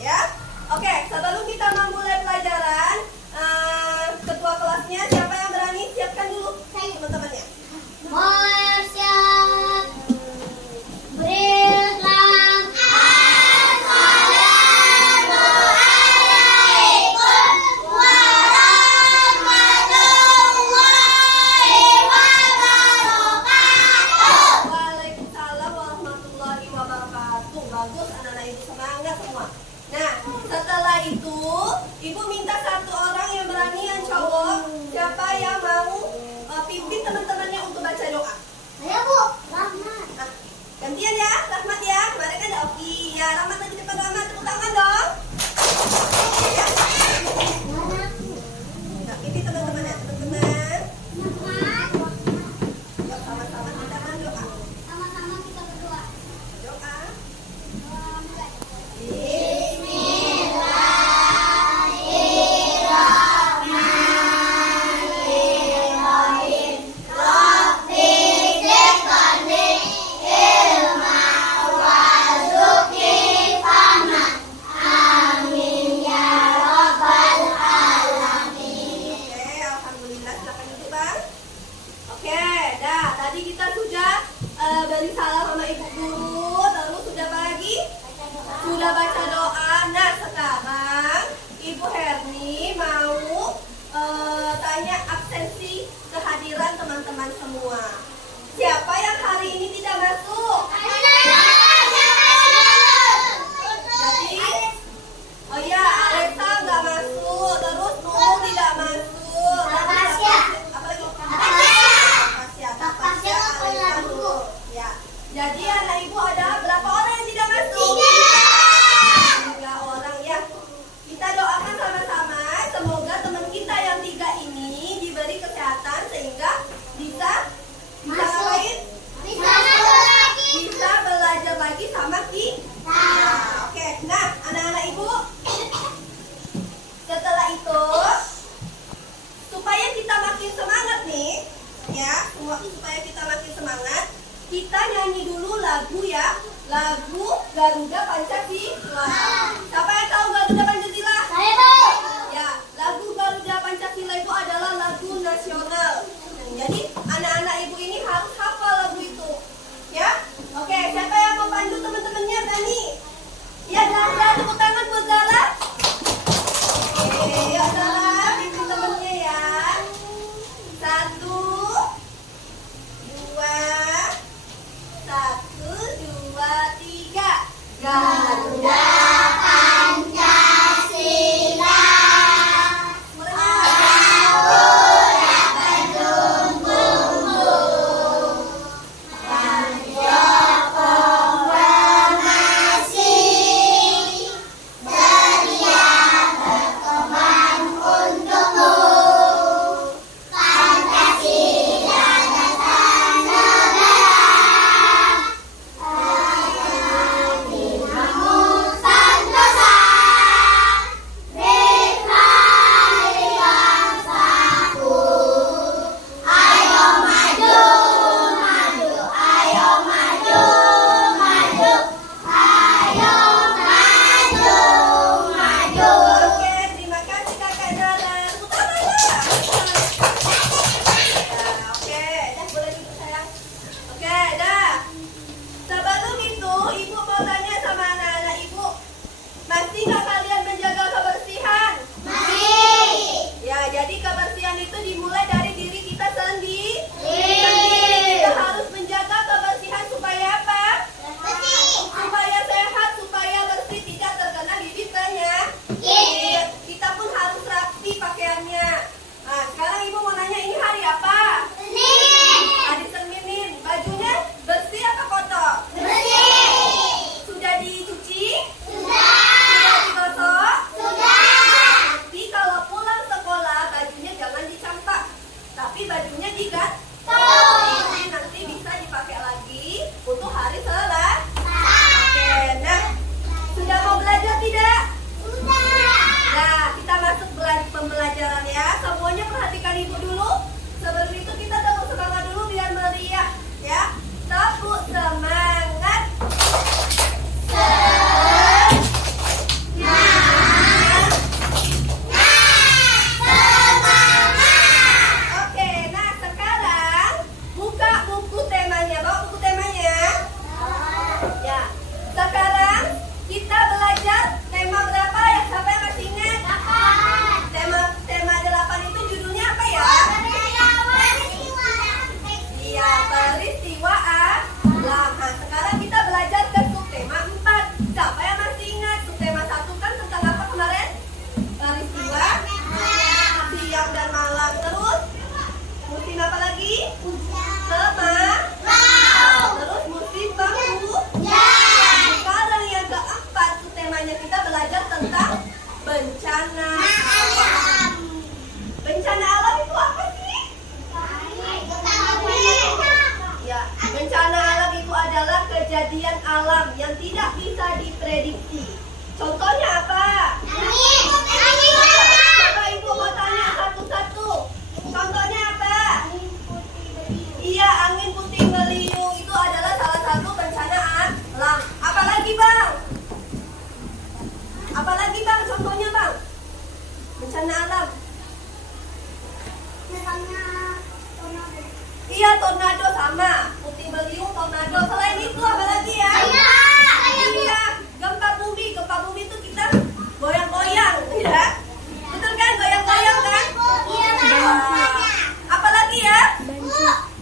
ya. Oke, sebelum kita memulai pelajaran, ketua kelasnya siapa yang berani? Siapkan dulu teman-temannya. Bersiap. Berislam. Assalamualaikum warahmatullahi wabarakatuh. Waalaikumsalam warahmatullahi wabarakatuh. Bagus, anak-anak ibu, semangat semua. Nah, setelah itu ibu minta satu orang yang berani, yang cowok. Siapa yang mau pimpin teman-temannya untuk baca doa? Ayo Bu, Rahmat. Nah, gantian ya, Rahmat ya. Kemarin kan ada Oki. Ya, Rahmat lagi depan Rahmat. Tepuk tangan dong. Ya. Nah, ini teman-temannya, teman-teman. Yuk, sama-sama kita berdoa. Sama-sama kita berdoa. Doa. Alhamdulillah, silakan duduk Bang. Oke, dah. Tadi kita sudah beri salam sama ibu guru, terus sudah apa lagi? Sudah baca doa. Nah, sekarang Ibu Herni mau tanya absensi kehadiran teman-teman semua. Siapa yang hari ini tidak masuk? Jadi, oh ya, Alexa nggak masuk, terus Nurul tidak masuk. Tapasya. Apa lagi? Tapasya. Tapasya, Alexa, Nurul. Ya. Jadi anak ibu ada berapa orang yang tidak masuk? 3 orang ya. Kita doakan sama-sama, semoga teman kita yang 3 ini diberi kesehatan sehingga bisa Masuk. ngapain? Bisa masuk lagi. Bisa belajar lagi sama kita. Oke, nah anak-anak ibu, setelah itu supaya kita makin semangat nih, ya, supaya kita makin semangat, kita nyanyi dulu lagu ya, lagu Garuda Pancasila. Siapa yang tahu Garuda Pancasila? Saya Bu. Ya, lagu Garuda Pancasila itu adalah lagu nasional. Jadi anak-anak ibu ini harus hafal lagu itu. Ya, oke. Siapa yang mau pandu teman-temannya berani? Ya, Zara, tepuk tangan buat Zara. Oke, yuk Zara, pimpin temennya ya. 1, 2, 1, 2, 3. Garuda contohnya Bang? Bencana alam. Misalnya tornado. Iya, tornado sama. Puting beliung, tornado. Selain itu apa lagi ya? Iya, gempa bumi. Gempa bumi itu kita goyang-goyang, ya. Betul kan? Goyang-goyang kan? Iya, Wah. Apa lagi ya?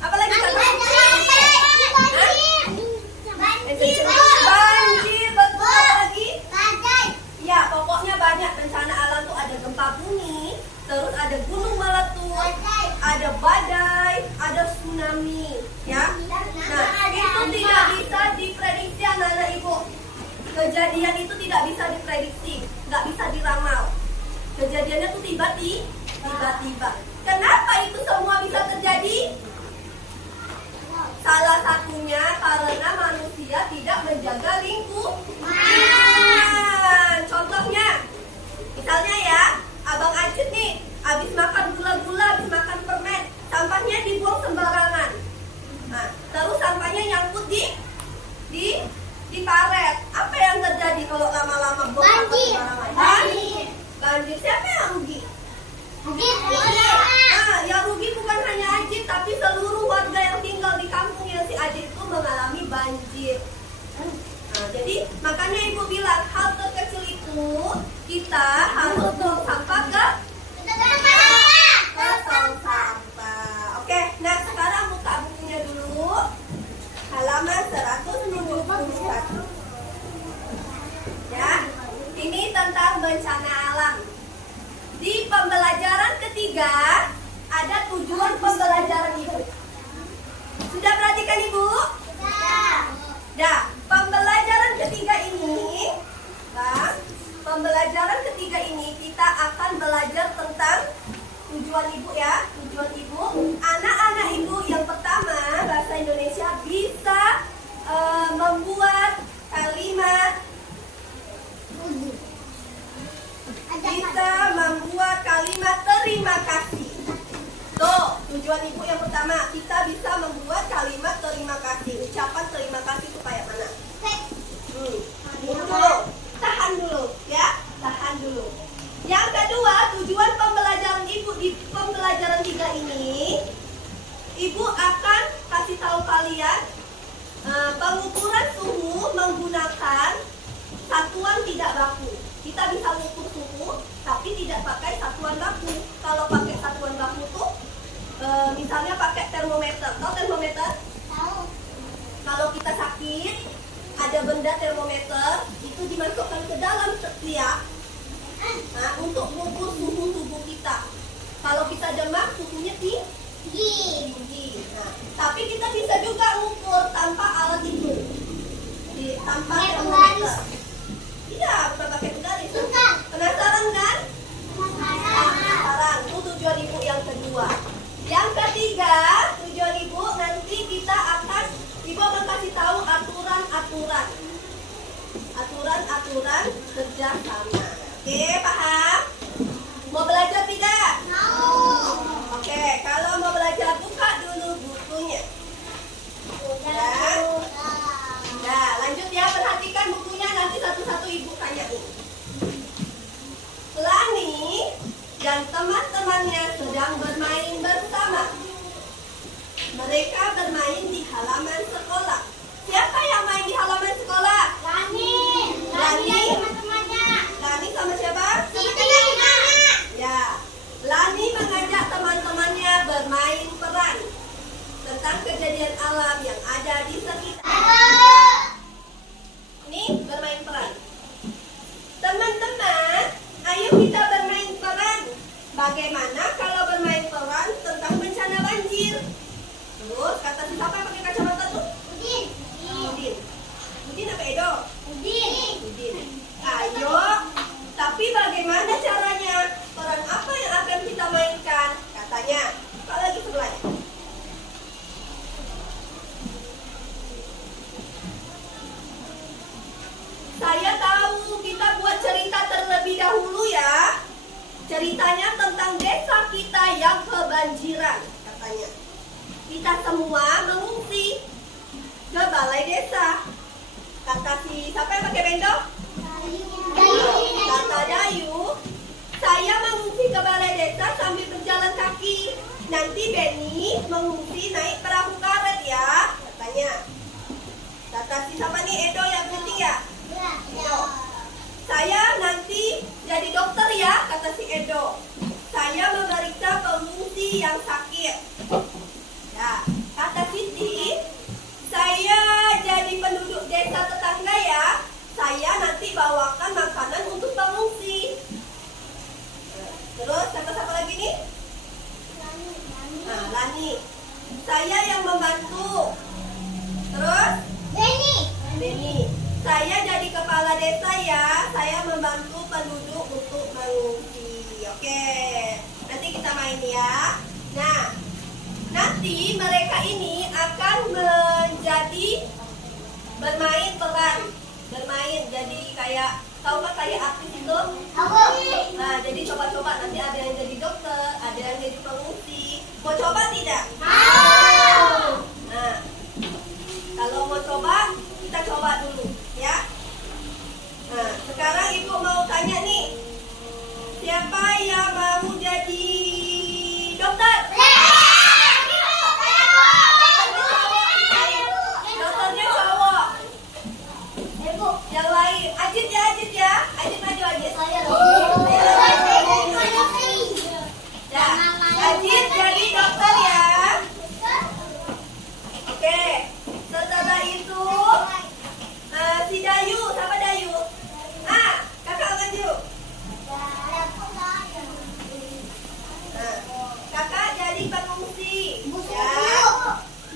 Apa lagi Kak? Banjir, betul. Apa lagi? Ya, pokoknya banyak bencana alam tuh, ada gempa bumi, terus ada gunung meletus, ada badai, ada tsunami, ya. Nah, itu tidak bisa diprediksi anak-anak ibu. Kejadian itu tidak bisa diprediksi, nggak bisa diramal. Kejadiannya tuh tiba-tiba. Kenapa itu semua bisa terjadi? Salah satunya karena manusia tidak menjaga lingkungan. Contohnya, misalnya ya, Abang Ajit nih, habis makan gula-gula, habis makan permen, sampahnya dibuang sembarangan. Nah, terus sampahnya nyangkut di karet. Apa yang terjadi kalau lama-lama buang sampah sembarangan? Banjir. Siapa yang rugi? Yang rugi bukan hanya Ajit, tapi seluruh warga yang tinggal di kampung yang si Ajit itu mengalami banjir. Nah, jadi makanya ibu bilang hal terkecil itu kita harus buang sampah ke tong sampah. Oke, nah sekarang buka bukunya dulu. Halaman 171. Ya, ini tentang bencana alam. Di pembelajaran ketiga ada tujuan pembelajaran ibu. Sudah perhatikan ibu? Nah, pembelajaran ketiga ini, pembelajaran ketiga ini kita akan belajar tentang tujuan ibu ya. Tujuan ibu, anak-anak ibu yang pertama bahasa Indonesia bisa membuat kalimat. Bisa membuat kalimat terima kasih. Tuh, tujuan ibu yang pertama, kita bisa membuat kalimat terima kasih. Ucapan terima kasih itu kayak mana? Dulu. Tahan dulu, ya. Tahan dulu. Yang kedua, tujuan pembelajaran ibu di pembelajaran 3 ini, ibu akan kasih tahu kalian pengukuran suhu menggunakan satuan tidak baku. Kita bisa mengukur suhu, tapi tidak pakai satuan baku. Kalau pakai satuan baku tuh, misalnya pakai termometer. Tahu termometer? Tahu. Kalau kita sakit, ada benda termometer, itu dimasukkan ke dalam setiap untuk mengukur suhu tubuh kita. Kalau kita demam, suhunya tinggi. Nah, tapi kita bisa juga mengukur tanpa alat itu, tanpa termometer. Iya, bukan pakai penggaris. Penasaran kan? Penasaran. Itu tujuan ibu yang kedua. Yang ketiga, tujuan ibu nanti ibu akan kasih tahu aturan kerjasama. Oke, paham? Mau belajar tidak? Mau. Oke, kalau mau belajar buka dulu bukunya. Nah, lanjut ya, perhatikan bukunya, nanti satu-satu ibu tanyain. Lani dan teman-temannya sedang bermain bersama. Mereka bermain di halaman sekolah. Siapa yang main di halaman sekolah? Lani Lani. teman-temannya. Lani sama siapa? Teman-temannya. Ya, Lani mengajak teman-temannya bermain peran tentang kejadian alam yang ada di sekitar. Ini bermain peran. Teman-teman, ayo kita bermain peran. Bagaimana kalau bermain peran tentang bencana banjir? Terus kata siapa yang pakai kacamata tuh? Udin apa Edo? Udin. Ayo. Tapi bagaimana caranya? Peran apa yang akan kita mainkan? Katanya. Apa lagi sebelahnya? Saya tahu, kita buat cerita terlebih dahulu ya. Ceritanya tentang desa kita yang kebanjiran, katanya. Kita semua mengungsi ke balai desa. Kata siapa yang pakai bendok? Kata Dayu, nanti Benny mengungsi naik perahu karet ya, katanya. Kata si siapa nih, Edo yang penting ya? Edo. Saya nanti jadi dokter ya, kata si Edo. Saya memeriksa pengungsi yang sakit. Nah, kata Siti, saya jadi penduduk desa tetangga ya. Saya nanti bawakan makanan untuk pengungsi. Terus siapa lagi nih? Nah, Lani. Saya yang membantu. Terus? Benny. Saya jadi kepala desa ya. Saya membantu penduduk untuk mengungsi. Oke. Nanti kita main ya. Nah, nanti mereka ini akan menjadi bermain peran. Jadi kayak, tahu kan kayak artis itu? Nah, jadi coba-coba nanti ada yang jadi dokter, ada yang jadi pengungsi. Mau coba tidak? Nah, kalau mau coba, kita coba dulu ya. Nah, sekarang ibu mau tanya nih, siapa yang mau jadi dokter? Dokternya cowok. Yang lain, Ajit ya. Ajit maju Ajit. Ya, Ajit jadi dokter ya. Oke, setelah itu si Dayu, siapa Dayu? Kakak maju. Nah, kakak jadi pengungsi. Ya.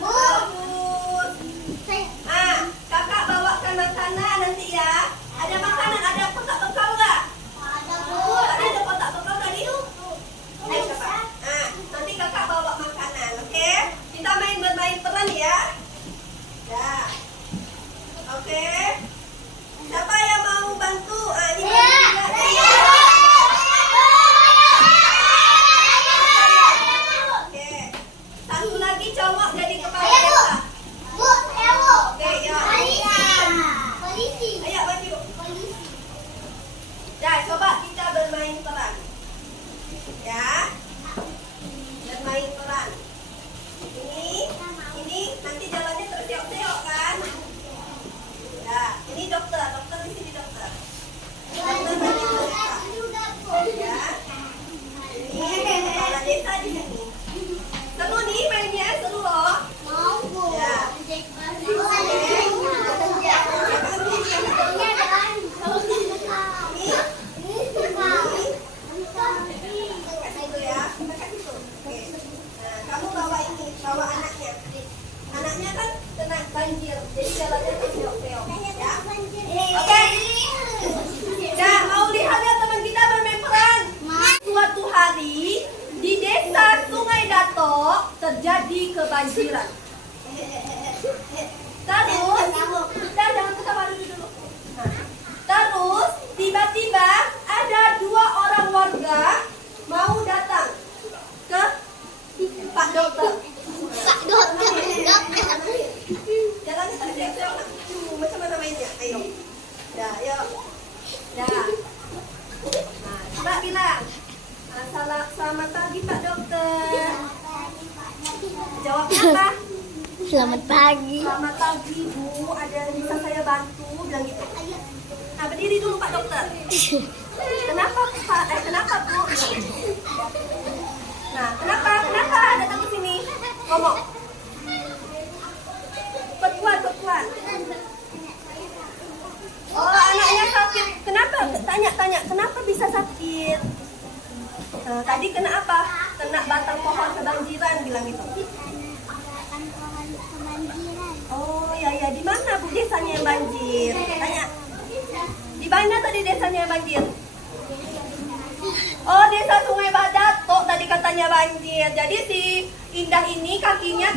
Bagus. Kakak bawakan makanan nanti ya. Ada makanan, ada kotak bekal nggak? Ada kotak bekal tadi tuh. Ayo kakak. Nanti kakak bawa makanan, oke? Kita bermain peran ya. Ya. Oke. Siapa yang mau bantu? Ini Oke. Satu lagi cowok jadi kepala desa. Oke, ya. Ayo maju. Ya, coba kita bermain peran. Ya. Bermain peran. Ini nanti jalannya terseok-seok kan? Ya, ini dokter di sini dokter. Dokter bagi desa. Ya. Ini kepala desa di sini. Seru nih mainnya, seru loh. Ya. Bawa anaknya. Anaknya kan kena banjir, jadi jalannya terseok-seok. Ya. Oke. Ya, mau lihat ya teman kita bermain peran. Suatu hari di desa Sungai Dato terjadi kebanjiran. Terus, kita jangan ketawa dulu. Terus, tiba-tiba ada 2 orang warga mau datang ke Pak Dokter. Jalannya terseok-seok. Macam mana mainnya? Ayo. Dah, yuk. Dah. Nah, Mbak bilang, selamat pagi Pak Dokter. Jawabnya apa? Selamat pagi. Selamat pagi Bu, ada yang bisa saya bantu? Bilang gitu. Nah, berdiri dulu Pak Dokter. Kenapa Pak? Kenapa Bu? Nah, kenapa datang ke sini? Ngomong. Perempuan. Oh, anaknya sakit. Kenapa? Tanya. Kenapa bisa sakit? Tadi kena apa? Kena batang pohon kebanjiran, bilang gitu. Oh, ya. Di mana Bu desanya yang banjir? Tanya. Di mana tadi desanya yang banjir? Oh, desa Sungai Dato tadi katanya banjir. Jadi si Indah ini kakinya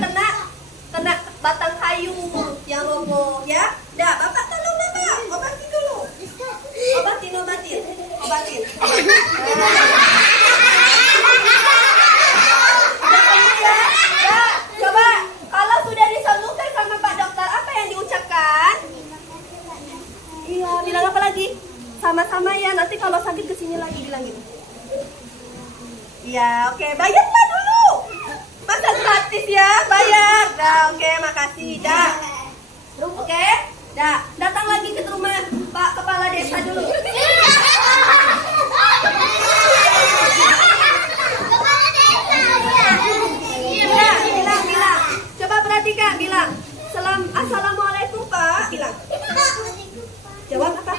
kena batang kayu yang roboh ya. Dah, Bapak tolong Bapak. Obatin dulu. Obatin. Ya, coba kalau sudah disembuhkan sama Pak Dokter, apa yang diucapkan? Iya, bilang apa lagi? Sama-sama ya, nanti kalau sakit kesini lagi bilang gitu. Iya, oke, bayarlah dulu. Masa gratis ya? Bayar. Dah, oke, makasih. Dah. Oke? Dah, datang lagi ke rumah Pak Kepala Desa dulu. Bilang. Coba perhatikan, bilang. Assalamualaikum Pak. Bilang. Jawab apa?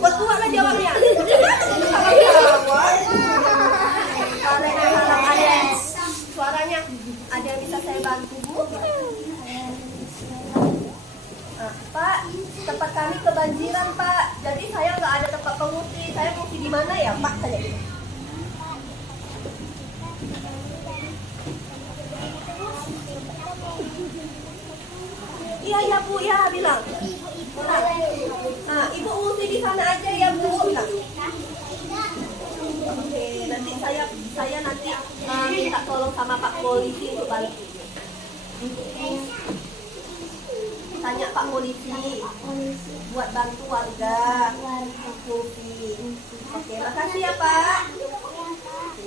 Buat tua lah jawabnya. Salah jawab. Suaranya ada yang bisa saya bantu, Bu? Pak, tempat kami kebanjiran, Pak. Jadi saya nggak ada tempat pengungsi. Saya mengungsi di mana ya, Pak? Saya gitu. Iya Bu, ya bilang. Nah, Ibu mengungsi di sana aja ya Bu, bilang. Oke, nanti saya nanti minta tolong sama Pak Polisi untuk bantu. Tanya Pak Polisi buat bantu warga mengungsi. Oke, makasih ya Pak.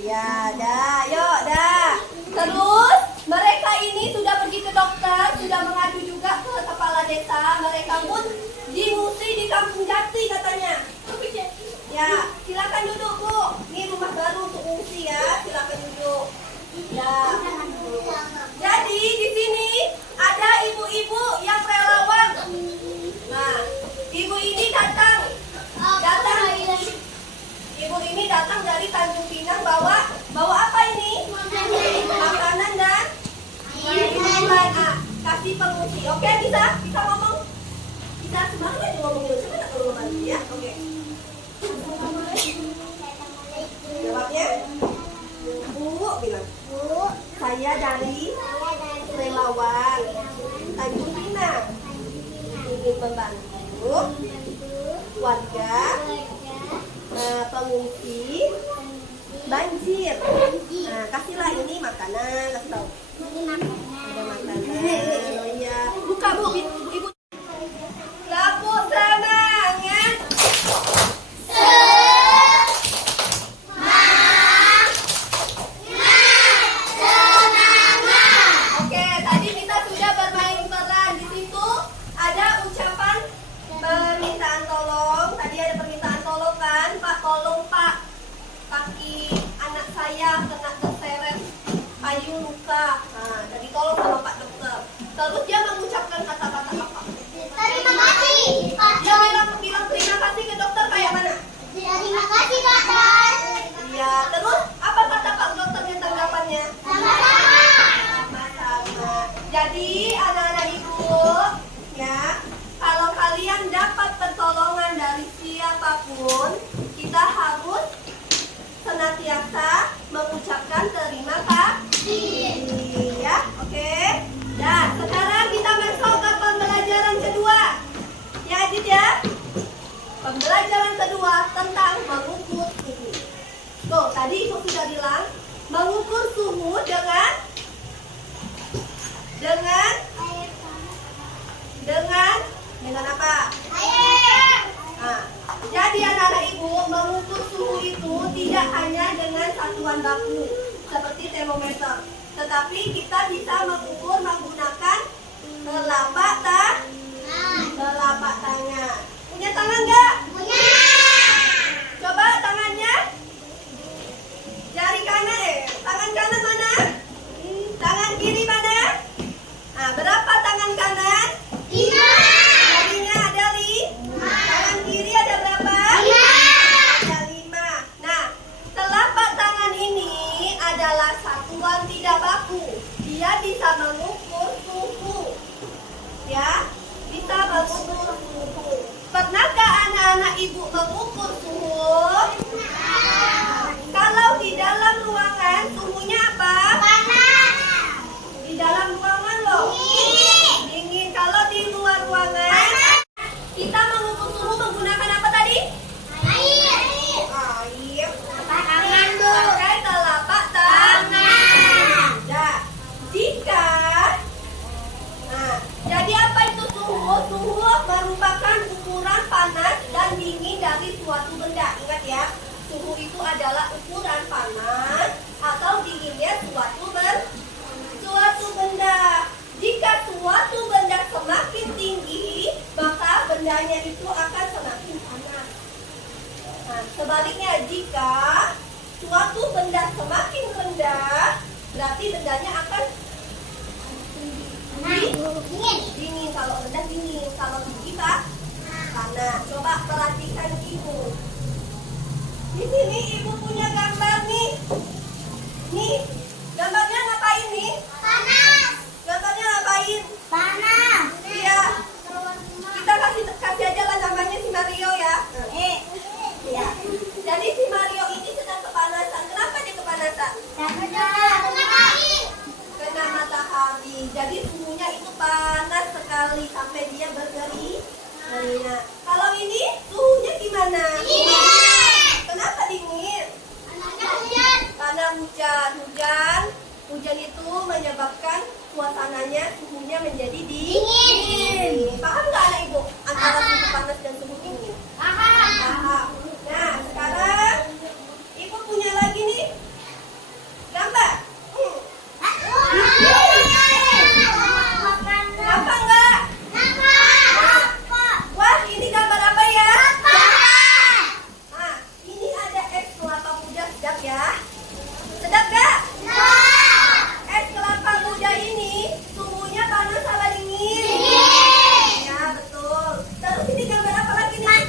Iya, dah, yuk, dah. Terus mereka ini sudah pergi ke dokter, sudah mengadu juga ke kepala desa. Mereka pun diungsi di Kampung Jati katanya. Ya, silakan duduk Bu. Ini rumah baru untuk ngungsi ya. Silakan duduk. Ya. Jadi di sini ada ibu-ibu yang relawan. Nah, ibu ini datang. Ibu ini datang dari Tanjung Pinang bawa apa ini? Makanan dan minuman. Kasih pengungsi. Oke, bisa ngomong? Bisa semangat ngomong itu. Coba tak ngomong ya. Oke. Jawabnya? Bu, bilang. Bu, saya dari relawan Tanjung Pinang. Ingin membantu warga pengungsi banjir. Nah, kasihlah ini makanan, kasih tahu. Ada makanan. Oh iya. Buka Bu, Ibu. Lapu semangat. Oke, tadi kita sudah bermain peran. Di situ ada ucapan permintaan tolong. Tadi ada permintaan tolong kan, Pak, tolong Pak, kaki anak saya kena terseret payung luka. Nah, jadi tolong sama Pak dokter. Terus dia mengucapkan kata-kata apa? Terima kasih, Pak. Dia bilang terima kasih ke dokter kayak mana? Terima kasih, dokter. Iya, terus apa kata Pak dokternya tanggapannya? Sama-sama. Sama-sama. Jadi anak-anak ibu, ya, kalau kalian dapat pertolongan dari siapapun, kita harus senantiasa mengucapkan terima kasih. Ya, oke. Nah, sekarang kita masuk ke pembelajaran kedua. Ya, Adit ya. Pembelajaran kedua tentang mengukur suhu. Tuh, tadi Ibu sudah bilang mengukur suhu dengan apa? Nah, jadi anak-anak ibu, mengukur suhu itu tidak hanya dengan satuan baku seperti termometer, tetapi kita bisa mengukur menggunakan telapak tangan. Punya tangan nggak? Punya. Coba tangannya. Jari kanan tangan kanan mana? Tangan kiri mana? Nah, berapa tangan kanan? 5. Jarinya ada 5. Tangan kiri ada berapa? 5. Ada 5. Nah, telapak tangan ini adalah satuan tidak baku. Dia bisa mengukur suhu. Ya, bisa mengukur suhu. Pernahkah anak-anak ibu mengukur suhu? Kalau di dalam ruangan suhunya apa? Panas. Di dalam ruangan loh. Dingin. Kalau di luar ruangan, kita mengukur suhu menggunakan apa tadi? Air. Air. Tangan, Bu. Pakai telapak tangan. Nah, jadi apa itu suhu? Suhu merupakan ukuran panas dan dingin dari suatu benda. Ingat ya, suhu itu adalah ukuran panas atau dinginnya suatu rendah. Jika suatu benda semakin tinggi, maka bendanya itu akan semakin panas. Nah, sebaliknya jika suatu benda semakin rendah, berarti bendanya akan dingin. Kalau rendah dingin, kalau tinggi panas. Coba perhatikan ibu. Di sini ibu punya gambar nih. Nih, gambarnya ngapain nih? Panas. Gambarnya ngapain? Panas. Iya. Kita kasih aja lah namanya si Mario ya. Iya. Jadi si Mario ini sedang kepanasan. Kenapa dia kepanasan? Kena matahari. Jadi suhunya itu panas sekali sampai dia berkeringat. Kalau ini suhunya gimana? Kenapa dingin? Karena hujan. Hujan itu menyebabkan suasananya suhunya menjadi dingin. Paham nggak anak ibu antara suhu panas dan suhu dingin? Paham. Nah sekarang ibu punya lagi nih gambar. Gampang nggak? Wah ini gambar apa ya? Nah ini ada es kelapa muda, sedap ya? Sedap nggak? Es kelapa muda ini suhunya panas apa dingin? Ya betul. Terus ini gambar apa lagi nih?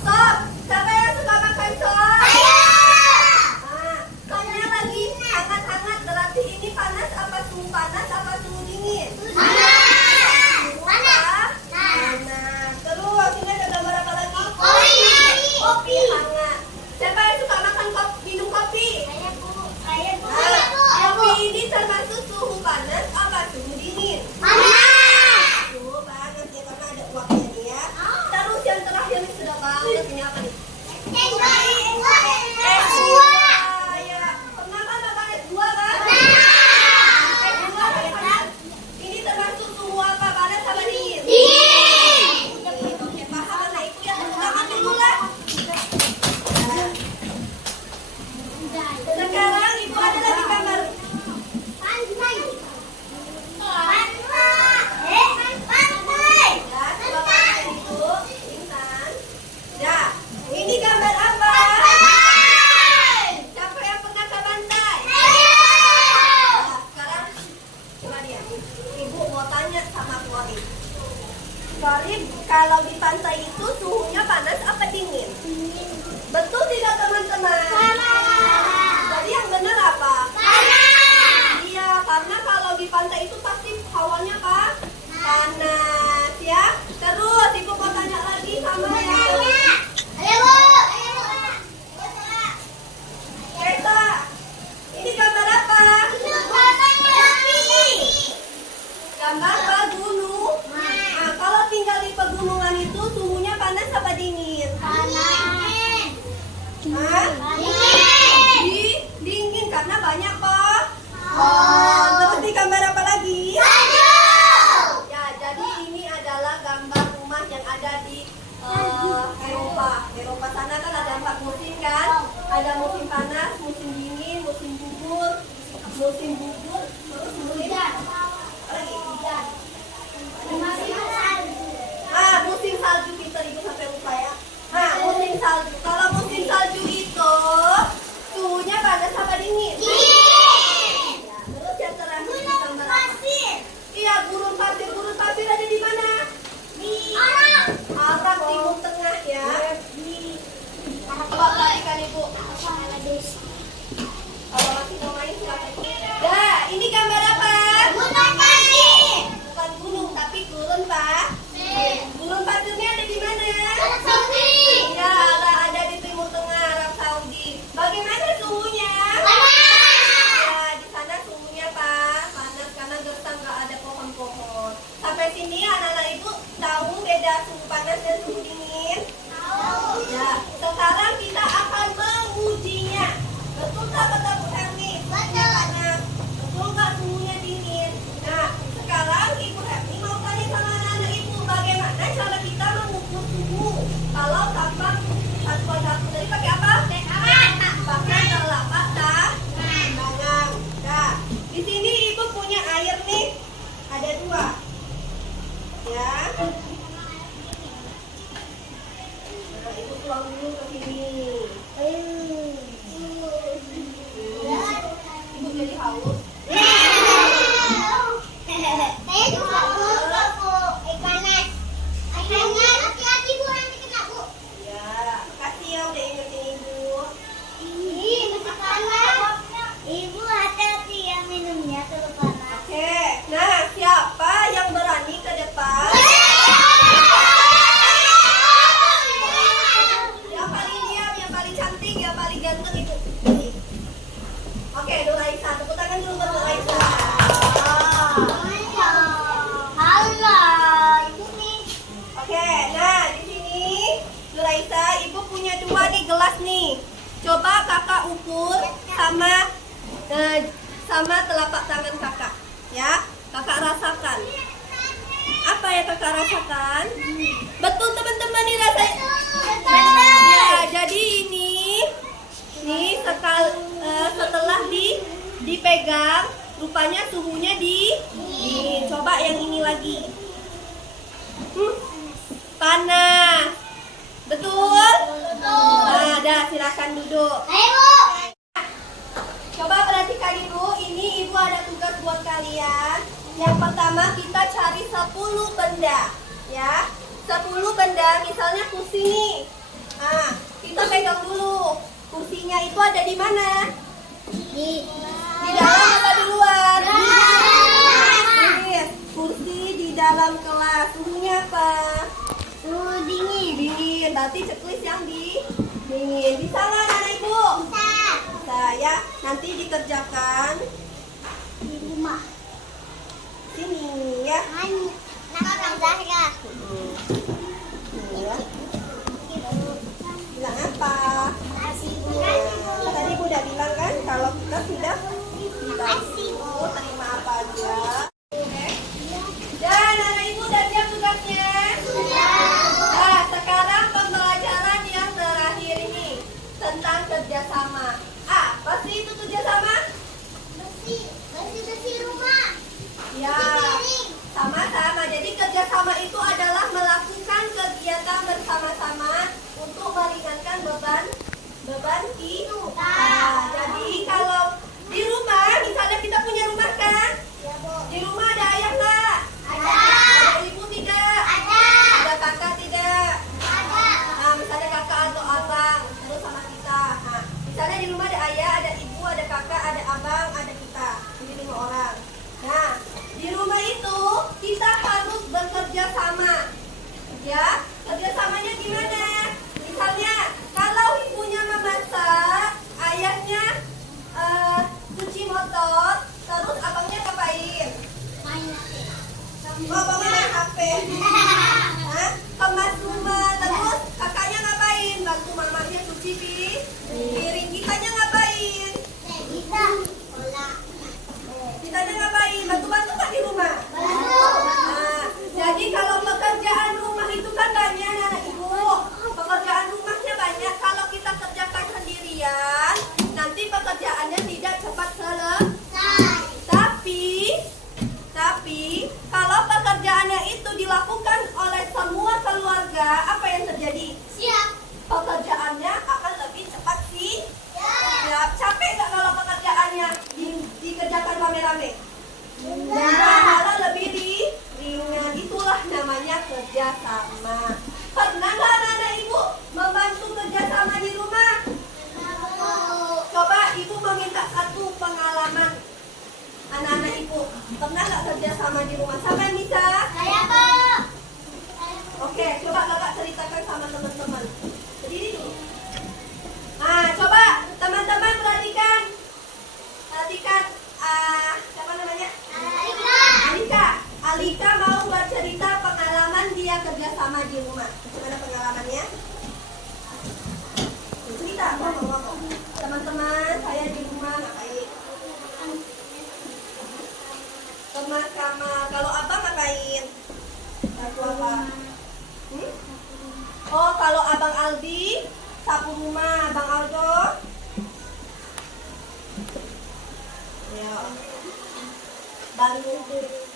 Sop. Siapa yang suka makan sop? Nah, sopnya lagi hangat-hangat, berarti ini panas apa suhu panas apa suhu dingin? Suhu panas. Terus ini ada gambar apa lagi? Kopi hangat. Siapa yang suka makan minum kopi? Kopi ini termasuk suhu panas apa suhu dingin? Suhu panas ya karena ada uapnya nih ya. Terus yang terakhir ini sudah banget ini apa nih? Es buah. Ya. Pernah kan makan es buah kan? Es buah ya. Ini termasuk suhu apa? Panas apa dingin? Oke, paham anak ibu ya. Tepuk tangan dulu lah. Sekarang ibu ada lagi gambar. Ya, coba pakai itu, Intan. Ya, ini gambar apa? Siapa yang pernah ke pantai? Nah, sekarang coba dia. Ibu mau tanya sama Farid. Farid, kalau di pantai itu suhunya panas apa dingin? Betul tidak teman-teman? Jadi yang benar apa? Iya, karena kalau di pantai itu pasti hawanya panas ya. Terus ibu mau tanya lagi sama yang Reza, ini gambar apa? Gambar pegunung. Nah, kalau tinggal di pegunungan itu suhunya panas apa dingin? Dingin karena banyak terus di gambar apa lagi? Ya, jadi ini adalah gambar rumah yang ada di Eropa sana kan ada 4 musim kan? Ada musim panas, musim dingin, musim gugur, terus musim apa lagi? Musim salju, pintar ibu sampai lupa ya. Musim salju. Kalau musim salju itu suhunya panas apa dingin? Ya, terus yang terakhir di gambar apa? Iya, gurun pasir ada di mana? Di Arab Timur Tengah ya. Coba perhatikan ibu. Kalau masih mau main silakan. Dah, tuang dulu ke sini. Ibu jadi haus. Saya juga Bu. Panas. Hati-hati Bu, nanti kena Bu. Ya, makasih ya udah ingetin ibu. Ih, masih panas. Ibu hati-hati ya minumnya kalau panas. Oke, nah siapa yang berani ke depan? Yang paling diam, yang paling cantik, yang paling ganteng itu. Ini. Oke, Nuraisa, tepuk tangan dulu buat Nuraisa. Halo, Ibu nih. Oke, nah di sini Nuraisa, ibu punya 2 nih gelas nih. Coba kakak ukur sama telapak tangan kakak, ya. Kakak rasakan. Apa ya kakak rasakan? Betul teman-teman nih rasain. Ya, jadi ini setelah dipegang, rupanya suhunya dingin. Coba yang ini lagi. Panas. Betul? Nah, dah silakan duduk. Ayo Bu. Coba perhatikan ibu, ini ibu ada tugas buat kalian. Yang pertama kita cari 10 benda, ya. 10 benda, misalnya kursi nih. Nah, kita pegang dulu. Kursinya itu ada di mana? Di dalam apa di luar? Yes, kursi di dalam kelas. Suhunya apa? Suhu dingin. Dingin, berarti checklist yang dingin. Bisa nggak anak ibu? Bisa ya, nanti dikerjakan Di rumah. sini ya. Ya. Ya. Bilang apa? Tadi ibu udah bilang kan kalau kita sudah dibantu terima apa aja. Oke. Dan anak ibu udah siap tugasnya? Nah, sekarang pembelajaran yang terakhir ini tentang kerjasama. Apa sih itu kerjasama? Bersih rumah. Ya, sama-sama. Jadi kerjasama itu adalah melakukan kegiatan bersama-sama untuk meringankan beban hidup. Nah, jadi kalau di rumah, misalnya kita punya rumah kan? Ya Bu. Di rumah ada ayah nggak? Ada. Ada ibu tidak? Ada. Ada kakak tidak? Ada. Nah, misalnya kakak atau abang, terus sama kita. Nah, misalnya di rumah ada ayah, ada ibu, ada kakak, ada abang, ada kita. Jadi 5 orang. Nah, di rumah itu kita harus bekerja sama. Ya, kerjasamanya gimana? Misalnya, kalau ibunya memasak, ayahnya cuci motor, terus abangnya ngapain? Oh, abangnya main HP. Hah? Kemas rumah, terus kakaknya ngapain? Bantu mamanya cuci piring. Kitanya ngapain? Kitanya ngapain? Bantu-bantu kan di rumah? Nah, jadi kalau pekerjaan rumah itu kan banyak anak ibu. Pekerjaan rumahnya banyak. Kalau kita kerjakan sendirian, nanti pekerjaannya tidak cepat selesai. Tapi kalau pekerjaannya itu dilakukan oleh semua keluarga, apa yang terjadi? Siap. Pekerjaannya akan lebih cepat sih. Ya, capek nggak kalau pekerjaannya dikerjakan rame-rame? Malah lebih ringan. Itulah namanya kerjasama. Pernah nggak anak-anak ibu membantu kerjasama di rumah? Coba ibu meminta satu pengalaman anak-anak ibu. Pernah nggak kerjasama di rumah? Siapa yang bisa? Saya Bu. Oke, coba kakak ceritakan sama teman-teman. Berdiri dulu. Nah, coba teman-teman perhatikan. Siapa namanya? Alika mau bercerita pengalaman dia kerjasama di rumah. Gimana pengalamannya? Cerita, ngomong. Teman-teman, saya di rumah ngapain? Kemas kamar. Kalau abang ngapain? Bantu apa? Oh, kalau abang Aldi sapu rumah, abang Aldo. Ya.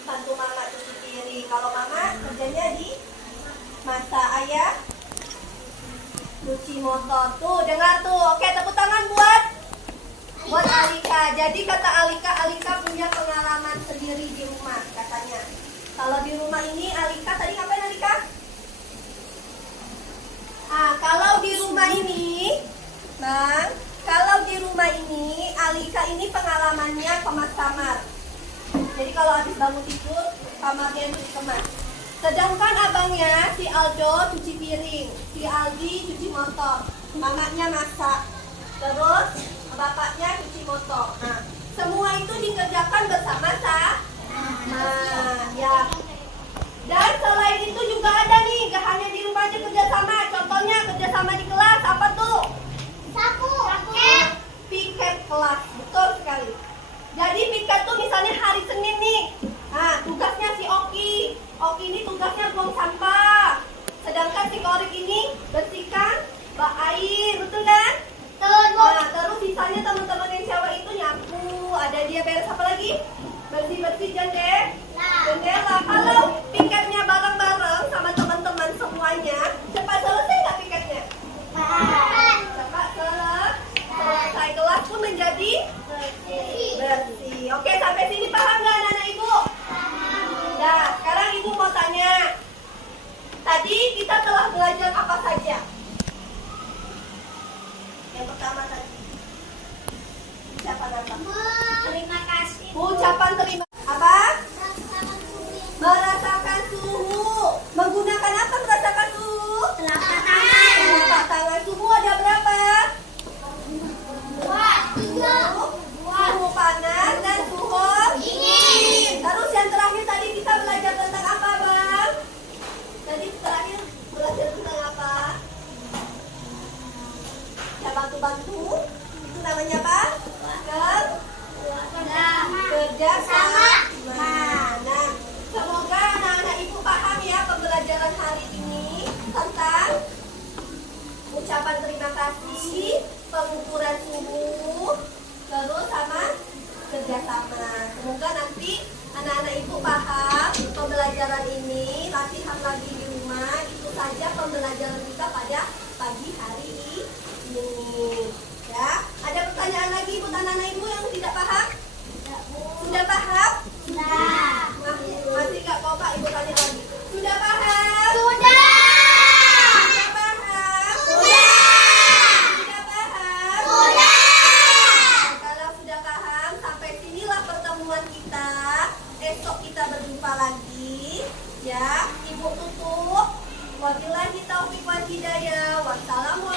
Bantu mama cuci piring. Kalau mama kerjanya di masak, ayah cuci motor. Tuh, dengar tuh. Oke, tepuk tangan buat Alika. Jadi kata Alika punya pengalaman sendiri di rumah katanya. Kalau di rumah ini Alika tadi ngapain Alika? Kalau di rumah ini, Bang, kalau di rumah ini Alika ini pengalamannya kemas kamar. Jadi kalau habis bangun tidur, kamarnya itu dikemas. Sedangkan abangnya si Aldo cuci piring, si Aldi cuci motor, mamanya masak, terus bapaknya cuci motor. Nah, semua itu dikerjakan bersama-sama. Ya. Dan selain itu juga ada nih, gak hanya di rumah aja kerjasama. Contohnya kerjasama di kelas, apa tuh? Sapu. Piket kelas, betul sekali. Jadi piket tuh misalnya hari Senin nih. Nah, tugasnya si Oki ini tugasnya buang sampah. Sedangkan si Korik ini bersihkan bak air, betul kan? Nah, terus sisanya teman-teman yang cewek itu nyapu. Ada dia beres apa lagi? Bersih-bersih jendela. Kalau piketnya bareng-bareng sama teman-teman semuanya, cepat selesai nggak piketnya? Cepat selesai. Kelas pun menjadi bersih. Oke, sampai sini paham nggak anak-anak ibu? Nah, sekarang ibu mau tanya. Tadi kita telah belajar apa saja? Yang pertama tadi ucapan apa? Terima kasih. Ucapan terima apa? Merasakan suhu. Menggunakan apa merasakan suhu? Telapak tangan. Telapak tangan. Suhu ada berapa? 2. Suhu panas dan suhu Dingin. Terus yang terakhir tadi kita belajar tentang apa, Bang? Tadi terakhir belajar tentang apa? Ya, bantu-bantu. Itu namanya apa? Kerja sama. Nah, semoga anak-anak ibu paham ya pembelajaran hari ini tentang ucapan terima kasih, pengukuran suhu, terus sama kerjasama. Semoga nanti anak-anak ibu paham pembelajaran ini, latihan lagi di rumah. Itu saja pembelajaran kita pada pagi hari ini. Ya, ada pertanyaan lagi buat anak-anak ibu yang tidak paham? Sudah paham? Masih nggak mau Pak, ibu tanya lagi. Sudah paham? Sudah paham? Sudah paham? Kalau sudah paham, sampai sinilah pertemuan kita. Esok kita berjumpa lagi. Ya, ibu tutup. Wabillahi taufiq wal hidayah. Wassalamualaikum.